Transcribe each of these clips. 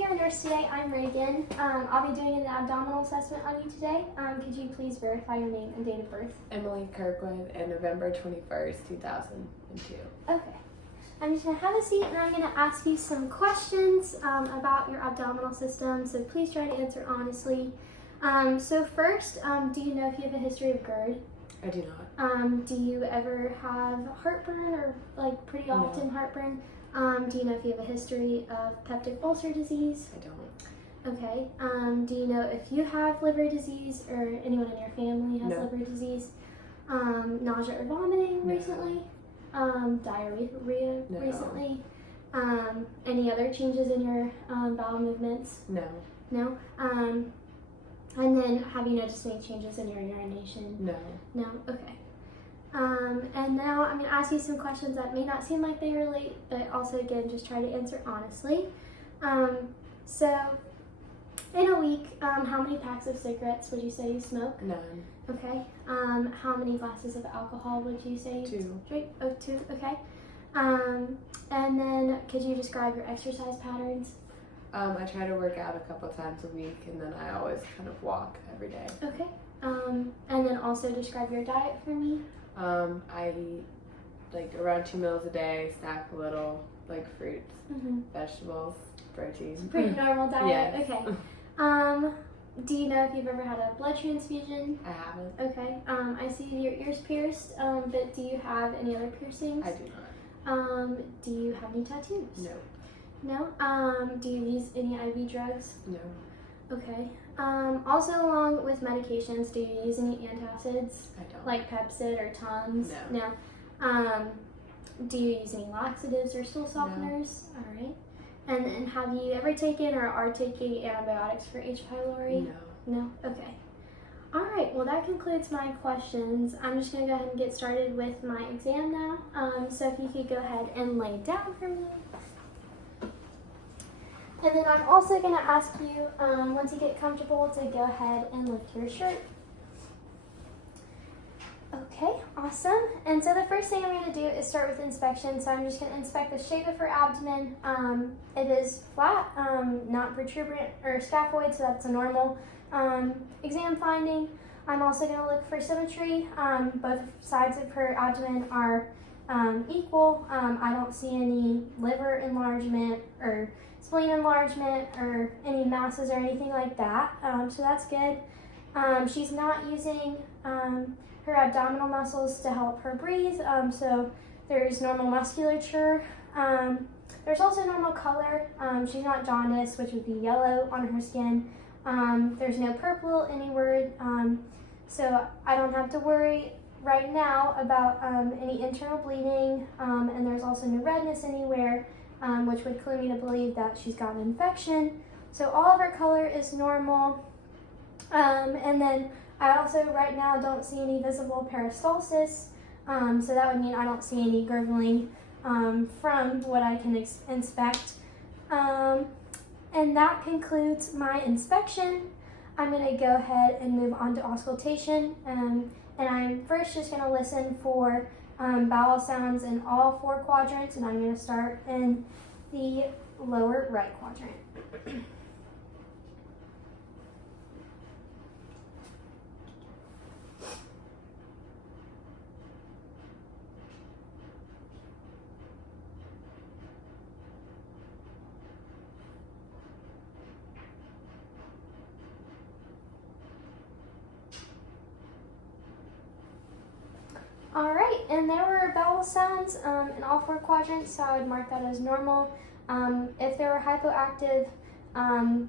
be your nurse today. I'm Reagan. I'll be doing an abdominal assessment on you today. Could you please verify your name and date of birth? Emily Kirkwood, and November 21st, 2002. Okay. I'm just going to have a seat and I'm going to ask you some questions about your abdominal system, so please try to answer honestly. So first, do you know if you have a history of GERD? I do not. Do you ever have heartburn or like pretty often heartburn? Do you know if you have a history of peptic ulcer disease? I don't. Okay. Do you know if you have liver disease or anyone in your family has No. liver disease? Nausea or vomiting No. recently? Diarrhea No. recently? Any other changes in your bowel movements? No. No? And then have you noticed any changes in your urination? No. No? Okay. And now I'm going to ask you some questions that may not seem like they relate, but also again, just try to answer honestly. So in a week, how many packs of cigarettes would you say you smoke? None. Okay. How many glasses of alcohol would you say? 2. Drink? Oh, 2. Okay. And then could you describe your exercise patterns? I try to work out a couple times a week, and then I always kind of walk every day. Okay. And then also describe your diet for me. I eat like around 2 meals a day, snack a little, like fruits, vegetables, protein. Pretty normal diet. Yes. Okay. Do you know if you've ever had a blood transfusion? I haven't. Okay. I see your ears pierced, but do you have any other piercings? I do not. Do you have any tattoos? No. No? Do you use any IV drugs? No. Okay. Also along with medications, do you use any antacids? I don't. Like Pepcid or Tums? No. No. Do you use any laxatives or stool softeners? No. All right. And have you ever taken or are taking antibiotics for H. pylori? No. No? Okay. All right, well that concludes my questions. I'm just going to go ahead and get started with my exam now. So if you could go ahead and lay down for me. And then I'm also going to ask you, once you get comfortable, to go ahead and lift your shirt. Okay, awesome. And so the first thing I'm going to do is start with inspection. So I'm just going to inspect the shape of her abdomen. It is flat, not protuberant or scaphoid, so that's a normal exam finding. I'm also going to look for symmetry. Both sides of her abdomen are equal. I don't see any liver enlargement or spleen enlargement or any masses or anything like that. So that's good. She's not using her abdominal muscles to help her breathe. So there's normal musculature. There's also normal color. She's not jaundiced, which would be yellow on her skin. There's no purple anywhere. So I don't have to worry right now about any internal bleeding. And there's also no redness anywhere, which would clue me to believe that she's got an infection. So all of her color is normal. And then I also right now don't see any visible peristalsis, so that would mean I don't see any gurgling from what I can inspect. And that concludes my inspection. I'm going to go ahead and move on to auscultation, and I'm first just going to listen for bowel sounds in all 4 quadrants, and I'm going to start in the lower right quadrant. All right, and there were bowel sounds in all 4 quadrants, so I would mark that as normal. If they were hypoactive,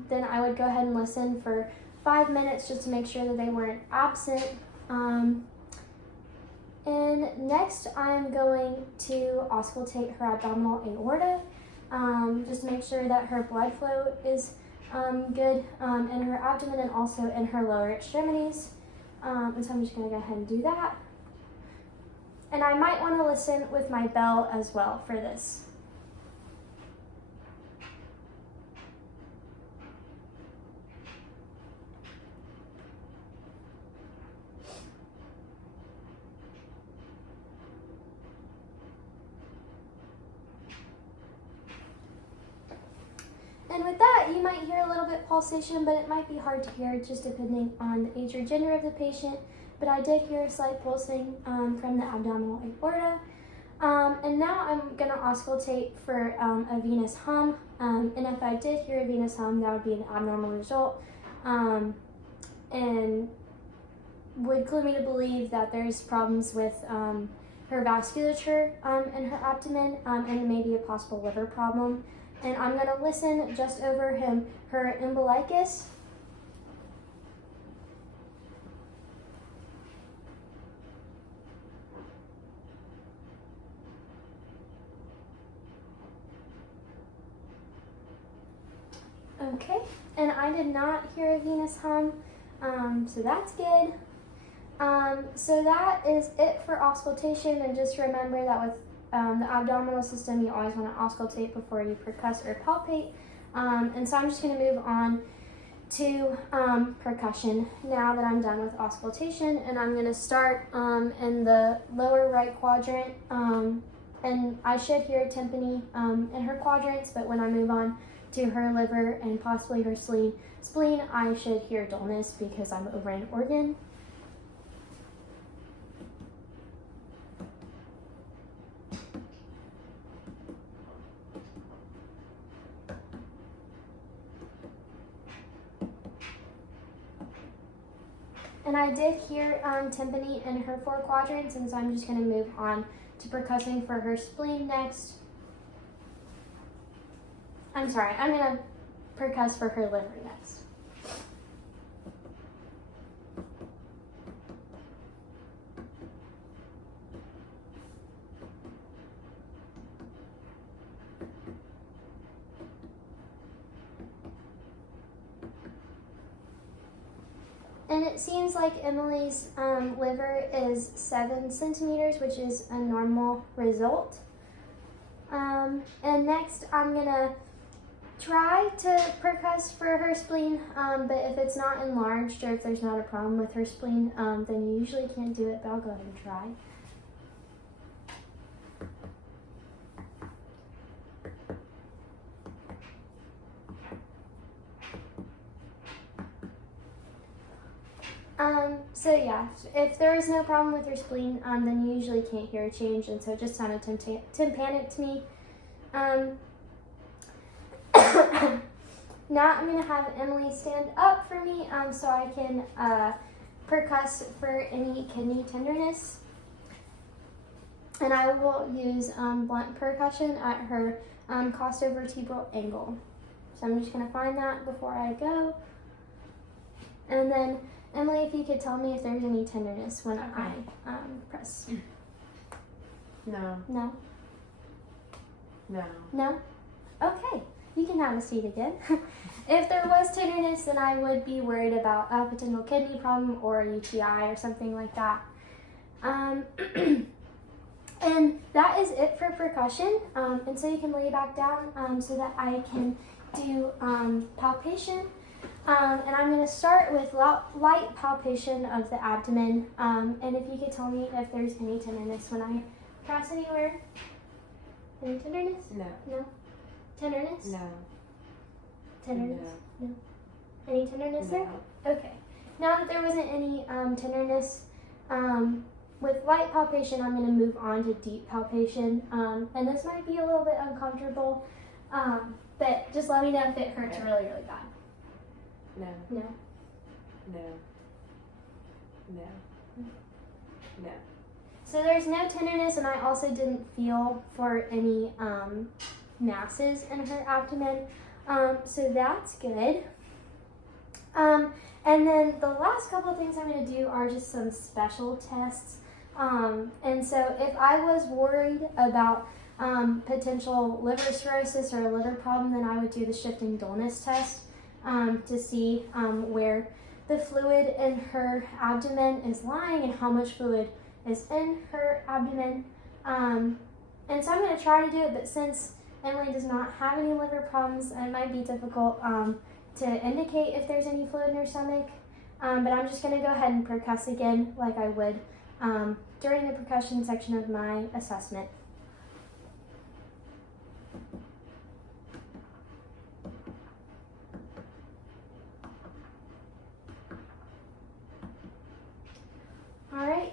then I would go ahead and listen for 5 minutes just to make sure that they weren't absent. And next, I'm going to auscultate her abdominal aorta, just to make sure that her blood flow is good in her abdomen and also in her lower extremities. And so I'm just going to go ahead and do that. And I might want to listen with my bell as well for this. And with that, you might hear a little bit pulsation, but it might be hard to hear just depending on the age or gender of the patient. But I did hear a slight pulsing from the abdominal aorta. And now I'm going to auscultate for a venous hum. And if I did hear a venous hum, that would be an abnormal result. And would clue me to believe that there's problems with her vasculature in her abdomen and maybe a possible liver problem. And I'm going to listen just over her umbilicus. Okay, and I did not hear a venous hum, so that's good. So that is it for auscultation, and just remember that with the abdominal system, you always want to auscultate before you percuss or palpate. And so I'm just going to move on to percussion now that I'm done with auscultation, and I'm going to start in the lower right quadrant, and I should hear tympani in her quadrants, but when I move on to her liver and possibly her spleen, I should hear dullness because I'm over an organ. And I did hear tympani in her 4 quadrants, and so I'm just going to move on to percussing for her spleen next. I'm sorry, I'm going to percuss for her liver next. And it seems like Emily's liver is 7 centimeters, which is a normal result. And next I'm going to try to percuss for her spleen, but if it's not enlarged or if there's not a problem with her spleen, then you usually can't do it, but I'll go ahead and try. So yeah, if there is no problem with her spleen, then you usually can't hear a change, and so it just sounded tympanic to me. Now I'm going to have Emily stand up for me so I can percuss for any kidney tenderness. And I will use blunt percussion at her costovertebral angle. So I'm just going to find that before I go. And then, Emily, if you could tell me if there's any tenderness when I press. No. No? No. No? Okay. You can have a seat again. If there was tenderness, then I would be worried about a potential kidney problem or a UTI or something like that. And that is it for percussion. And so you can lay back down so that I can do palpation. And I'm going to start with light palpation of the abdomen. And if you could tell me if there's any tenderness when I press anywhere. Any tenderness? No. No? Tenderness? No. Tenderness? No. Any tenderness No. there? Okay. Now that there wasn't any tenderness, with light palpation, I'm going to move on to deep palpation. And this might be a little bit uncomfortable, but just let me know if it hurts really, really bad. No. No? No. No. No. So there's no tenderness, and I also didn't feel for any masses in her abdomen. So that's good. And then the last couple of things I'm going to do are just some special tests. And so if I was worried about potential liver cirrhosis or a liver problem, then I would do the shifting dullness test to see where the fluid in her abdomen is lying and how much fluid is in her abdomen. And so I'm going to try to do it, but since Emily does not have any liver problems, it might be difficult to indicate if there's any fluid in her stomach. But I'm just going to go ahead and percuss again like I would during the percussion section of my assessment.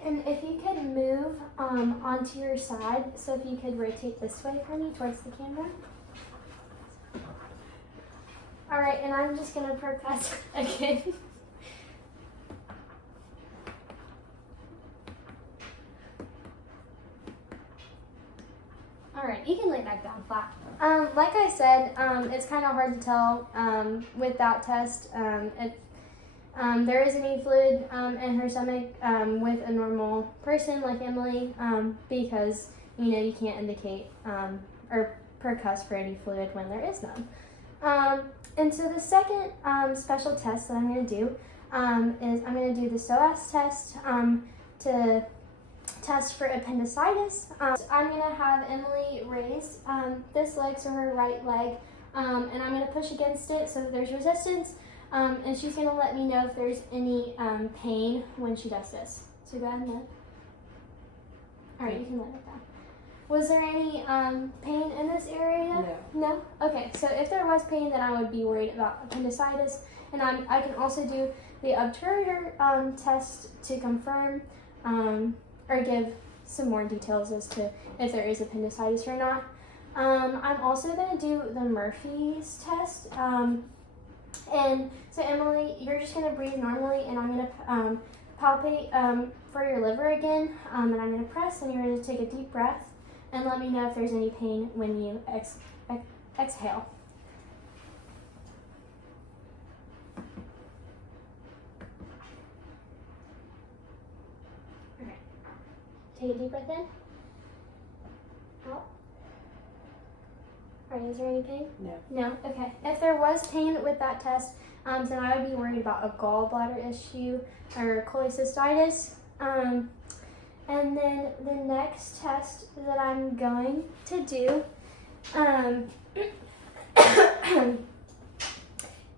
And if you could move onto your side, so if you could rotate this way for me towards the camera. All right, and I'm just gonna press again. All right, you can lay back down flat. Like I said, it's kind of hard to tell with that test if there is any fluid in her stomach with a normal person like Emily, because you can't indicate or percuss for any fluid when there is none. And so the second special test that I'm going to do is I'm going to do the psoas test to test for appendicitis. I'm going to have Emily raise this leg, so her right leg, and I'm going to push against it so that there's resistance, and she's going to let me know if there's any pain when she does this. So go ahead and lift. All right, you can let it down. Was there any pain in this area? No. No? Okay, so if there was pain, then I would be worried about appendicitis. And I can also do the obturator test to confirm or give some more details as to if there is appendicitis or not. I'm also going to do the Murphy's test. And so Emily, you're just going to breathe normally, and I'm going to palpate for your liver again, and I'm going to press, and you're going to take a deep breath and let me know if there's any pain when you exhale. Okay. Take a deep breath in. Out. All right, is there any pain? No. No? Okay. If there was pain with that test, then I would be worried about a gallbladder issue or cholecystitis. And then the next test that I'm going to do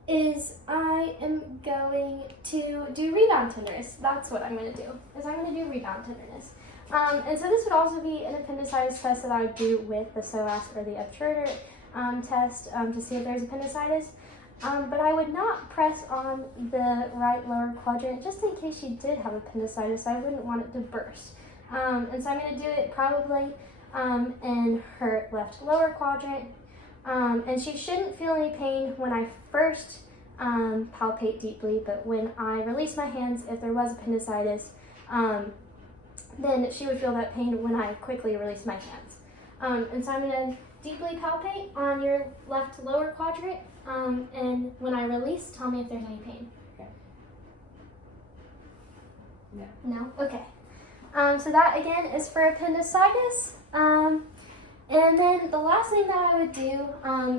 is I am going to do rebound tenderness. That's what I'm going to do, is I'm going to do rebound tenderness. And so this would also be an appendicitis test that I would do with the psoas or the obturator test to see if there's appendicitis. But I would not press on the right lower quadrant just in case she did have appendicitis. I wouldn't want it to burst. And so I'm going to do it probably in her left lower quadrant. And she shouldn't feel any pain when I first palpate deeply, but when I release my hands, if there was appendicitis, then she would feel that pain when I quickly release my hands. And so I'm going to deeply palpate on your left lower quadrant, and when I release, tell me if there's any pain. Okay. No. No? Okay. So that again is for appendicitis. And then the last thing that I would do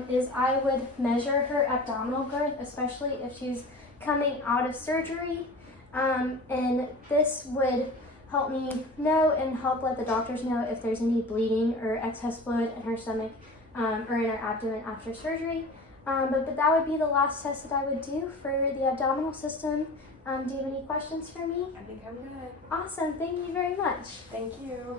is I would measure her abdominal girth, especially if she's coming out of surgery. And this would help me know and help let the doctors know if there's any bleeding or excess fluid in her stomach or in her abdomen after surgery. But that would be the last test that I would do for the abdominal system. Do you have any questions for me? I think I'm good. Awesome. Thank you very much. Thank you.